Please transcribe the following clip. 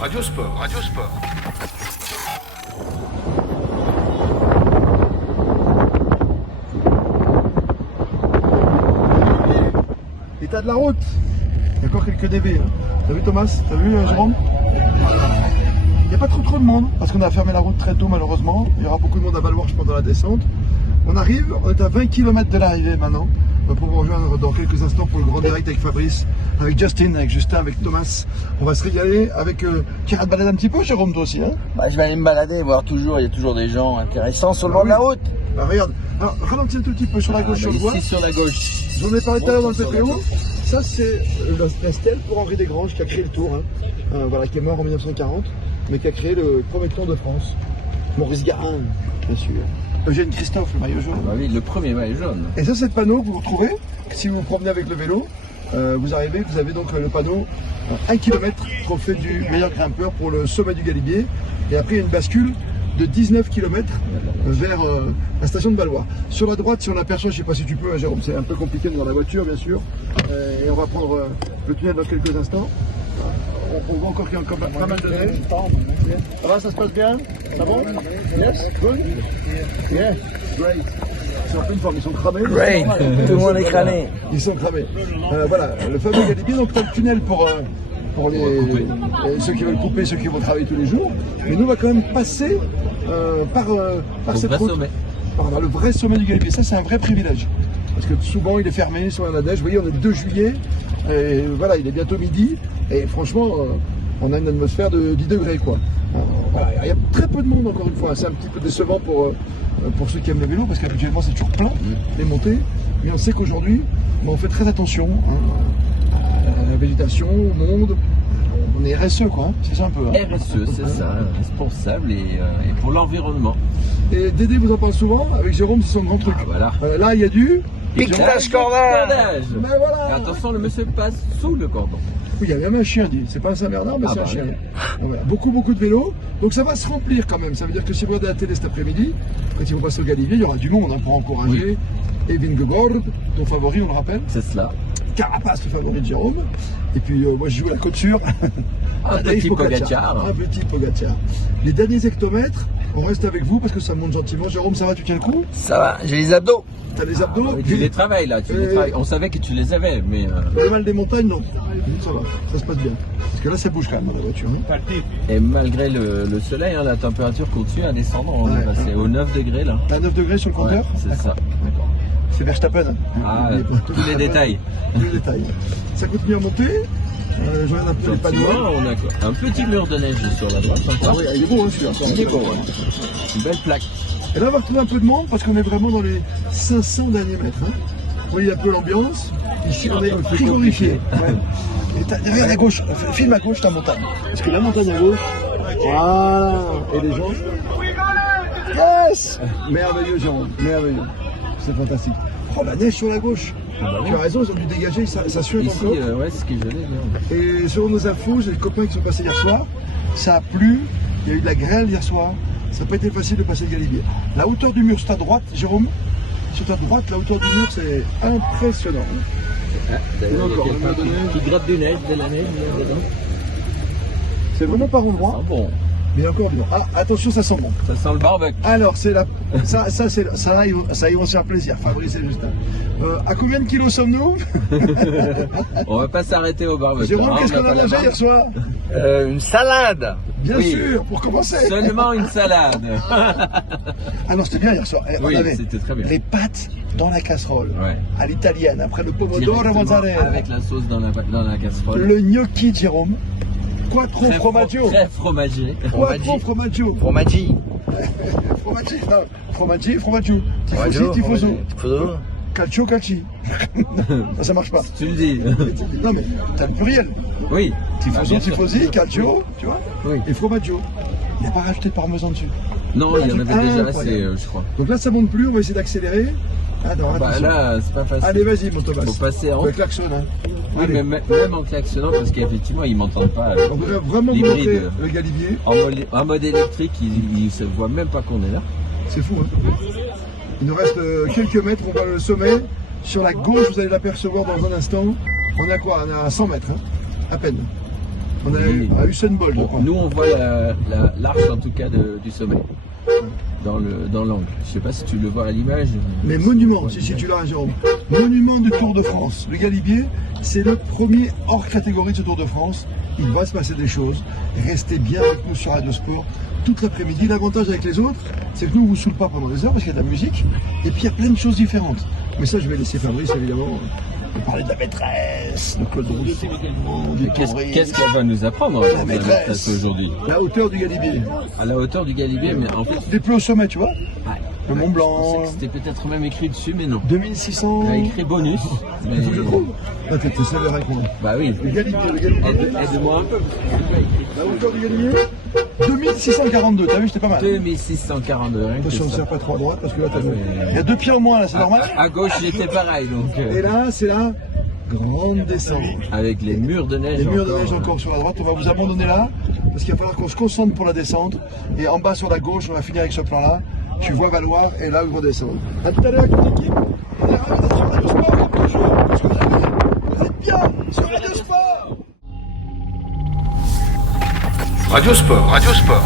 Radio Sport. Radio Sport. L'état de la route. Il y a encore quelques dB. Hein. T'as vu Thomas? T'as vu Jérôme? Il n'y a pas trop de monde parce qu'on a fermé la route très tôt malheureusement. Il y aura beaucoup de monde à Valwarche pendant la descente. On arrive, on est à 20 km de l'arrivée maintenant. On va pouvoir vous rejoindre dans quelques instants pour le grand direct avec Fabrice, avec Justin, avec Justin, avec Thomas. On va se régaler avec... Tu iras te balader un petit peu Jérôme toi aussi hein? Bah, je vais aller me balader, voir toujours, il y a toujours des gens intéressants sur le bord de la route. Bah, regarde, alors, ralentis un tout petit peu sur la gauche, sur le voie. Ici sur la gauche. J'en ai parlé tout à l'heure dans le PPO. Ça c'est la stèle pour Henri Desgranges qui a créé le Tour, hein. Voilà, qui est mort en 1940, mais qui a créé le premier Tour de France. Maurice Garin, bien sûr. Eugène Christophe, le maillot jaune. Bah oui, le premier maillot jaune. Et ça c'est le panneau que vous retrouvez si vous vous promenez avec le vélo. Vous arrivez, vous avez donc le panneau 1 km, trophée du meilleur grimpeur pour le sommet du Galibier. Et après il y a une bascule de 19 km vers la station de Valois. Sur la droite, si on aperçoit, je ne sais pas si tu peux, hein, Jérôme, c'est un peu compliqué dans la voiture, bien sûr. Et on va prendre le tunnel dans quelques instants. On voit encore qu'il y a encore pas mal de neige. Ça va, ça se passe bien? Ça va? Yes? Good? Yeah, great. Ils sont en pleine forme, ils sont cramés. Great, tout le monde est cramé. Ils sont cramés. Voilà, le fameux Galibier, donc tu as le tunnel pour ceux qui veulent couper, ceux qui vont travailler tous les jours. Mais nous, on va quand même passer par cette route, par le vrai sommet du Galibier. Ça, c'est un vrai privilège. Parce que souvent, il est fermé sur la neige. Vous voyez, on est le 2 juillet. Et voilà, il est bientôt midi. Et franchement, on a une atmosphère de 10 degrés, quoi. Voilà, il y a très peu de monde, encore une fois. C'est un petit peu décevant pour ceux qui aiment le vélo, parce qu'habituellement, c'est toujours plein, les montées. Mais on sait qu'aujourd'hui, on fait très attention. À la végétation, au monde. On est RSE quoi, hein. C'est ça un peu. Hein. RSE, c'est ça, responsable et pour l'environnement. Et Dédé vous en parle souvent, avec Jérôme c'est son grand truc. Ah, voilà. Là il y a du... Piquetage cordage. Ben voilà. Et attention, le monsieur passe sous le cordon. Oui, il y a même un chien dit, c'est pas un Saint-Bernard mais c'est un chien. Voilà. Beaucoup de vélos, donc ça va se remplir quand même. Ça veut dire que si vous regardez la télé cet après-midi, quand ils vont passer au Galibier, il y aura du monde hein, pour encourager. Et Vingegaard, ton favori on le rappelle. C'est cela. Carapace, le favori de Jérôme. Et puis moi je joue à la côte sûre. Un petit Pogacar. Un petit Pogacar. Les derniers hectomètres, on reste avec vous parce que ça monte gentiment. Jérôme, ça va, tu tiens le coup? Ça va, j'ai les abdos. T'as les abdos? Tu les travailles là, tu les travailles. On savait que tu les avais, mais... Le mal des montagnes, non. Ça va, ça se passe bien. Parce que là, ça bouge quand même dans la voiture. Hein. Et malgré le soleil, hein, la température continue à descendre. On est passé aux 9 degrés là. À 9 degrés sur le compteur? C'est ça. D'accord. C'est Verstappen. Hein. Ah, tous les détails. Tous les détails. Ça continue à monter. Je regarde un peu les panneaux. On a quoi? Un petit mur de neige sur la droite. Ah oui, il est beau hein, celui-là. Il est beau, ouais. Une belle plaque. Et là, on va retrouver un peu de monde parce qu'on est vraiment dans les 500 derniers mètres. Hein. Vous voyez un peu l'ambiance. Ici, on est frigorifié. Ouais. Et derrière la gauche, filme à gauche la montagne. Parce que la montagne à gauche, voilà. Et les gens. Yes! Merveilleux, Jérôme, merveilleux. C'est fantastique. Oh, la neige sur la gauche. Tu as raison, ils ont dû dégager, ça suit ici, encore. ouais, c'est ce que je l'ai bien. Et selon nos infos, j'ai des copains qui sont passés hier soir. Ça a plu, il y a eu de la grêle hier soir. Ça n'a pas été facile de passer le Galibier. La hauteur du mur sur ta droite, Jérôme, sur ta droite, la hauteur du mur, c'est impressionnant. Ah, qui gratte du neige, de la neige dedans. C'est vraiment par endroit. Ah bon. Mais encore bien. Ah, attention, ça sent bon. Ça sent le barbecue. Alors, c'est la... ça, ils vont se faire plaisir, Fabrice et Justin. À combien de kilos sommes-nous? On va pas s'arrêter au barbecue. Jérôme, qu'est-ce qu'on a mangé hier soir? Une salade. Bien sûr, pour commencer. Seulement une salade. Ah non, c'était bien hier soir. Oui, on avait c'était très bien. les pâtes dans la casserole, ouais. À l'italienne, après le pomodoro mozzarella. Avec la sauce dans la casserole. Le gnocchi, Jérôme. Quattro formaggio. Très fromagé. Quattro formaggio. Fromaggi. Fromaggi, non. Fromaggi, formaggio. Tifosi, tifoso. Tifoso. Calcio, calci. Ça marche pas. Tu le dis. Non mais, t'as le pluriel. Oui. Tifoso, tifosi, calcio, tu vois. Oui. Et formaggio. Il n'a pas rajouté de parmesan dessus. Non, il y en avait déjà assez, je crois. Donc là, ça monte plus, on va essayer d'accélérer. Ah non, bah là, c'est pas facile. Allez, vas-y, mon Thomas. Faut passer en... Avec klaxon, hein. Oui, mais même en klaxonnant, parce qu'effectivement, ils m'entendent pas. On va vraiment monter le Galibier. En mode électrique, ils ne se voient même pas qu'on est là. C'est fou, hein. Il nous reste quelques mètres, on va le sommet. Sur la gauche, vous allez l'apercevoir dans un instant. On est à quoi? On est à 100 mètres, hein, à peine. On est à Usain Bolt, je crois. Nous, on voit l'arche en tout cas du sommet. Dans l'angle. Je sais pas si tu le vois à l'image. Mais monument, si tu l'as, Jérôme. Monument du Tour de France. Le Galibier, c'est le premier hors catégorie de ce Tour de France. Il va se passer des choses. Restez bien avec nous sur Radio Sport toute l'après-midi. L'avantage avec les autres, c'est que nous, on vous saoule pas pendant des heures parce qu'il y a de la musique. Et puis, il y a plein de choses différentes. Mais ça, je vais laisser Fabrice, évidemment, parler de la maîtresse, de Claude Rousseau également. Qu'est-ce qu'elle va nous apprendre La maîtresse aujourd'hui? La hauteur du Galibier. À la hauteur du Galibier, mais en fait. Des plus au sommet, tu vois. Le Mont Blanc. Je pensais que c'était peut-être même écrit dessus, mais non. 2600. Il y a écrit bonus. Mais... Il faut que je trouve. Ah, t'es sévère avec moi. Bah oui. Le Galibier. Aide-moi. La hauteur du Galibier, 2642. T'as vu, j'étais pas mal. 2642. Attention, on ne sert pas trop à droite parce que là, il y a 2 pieds en moins, là, c'est normal. À gauche, j'étais pareil. Donc, Et là, c'est la grande descente. Avec les murs de neige. Les murs de neige encore sur la droite. On va vous abandonner là parce qu'il va falloir qu'on se concentre pour la descente. Et en bas sur la gauche, on va finir avec ce plan-là. Tu vois Valoir et là, on va descendre. A tout à l'heure avec l'équipe. On est ravis d'être sur Radio Sport comme toujours. Parce que vous êtes bien sur Radio Sport. Radio Sport.